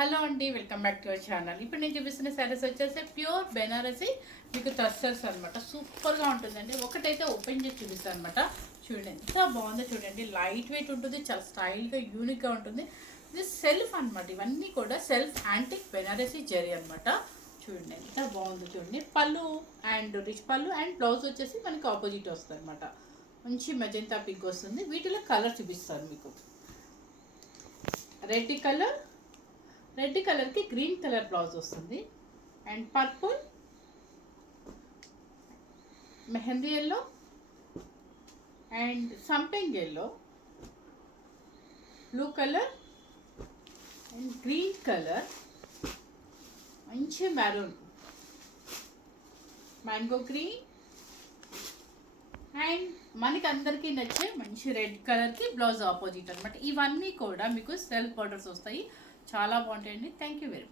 Hello అండి, welcome back to our channel. ఇప్పుడు నేను చూపిస్తున్న శారీస్ వచ్చేసి ప్యూర్ బెనారసీ మీకు టస్సర్స్ అనమాట. సూపర్గా ఉంటుందండి. ఒకటైతే ఓపెన్ చేసి చూపిస్తాను అనమాట. చూడండి ఎంత బాగుందో చూడండి. లైట్ వెయిట్ ఉంటుంది, చాలా స్టైల్గా యూనిక్గా ఉంటుంది. ఇది సెల్ఫ్ అనమాట. ఇవన్నీ కూడా సెల్ఫ్ యాంటిక్ బెనారసీ జరీ అనమాట. చూడండి ఎంత బాగుందో చూడండి. పళ్ళు అండ్ రిచ్ పళ్ళు అండ్ బ్లౌజ్ వచ్చేసి మనకి ఆపోజిట్ వస్తుంది అనమాట. మంచి మెజెంతా పింక్ వస్తుంది. వీటిలో కలర్ చూపిస్తాను మీకు. రెడ్ కలర్కి గ్రీన్ కలర్ బ్లౌజ్ వస్తుంది. And purple, mehndi yellow and సంపెంగ్ yellow, blue colour and green colour, మంచి మెరూన్, మ్యాంగో గ్రీన్ అండ్ మనకి అందరికీ నచ్చే మంచి రెడ్ కలర్కి బ్లౌజ్ ఆపోజిట్ అనమాట. ఇవన్నీ కూడా మీకు సెల్ఫ్ బార్డర్స్ వస్తాయి. చాలా బాగుంటాయండి. Thank you very much.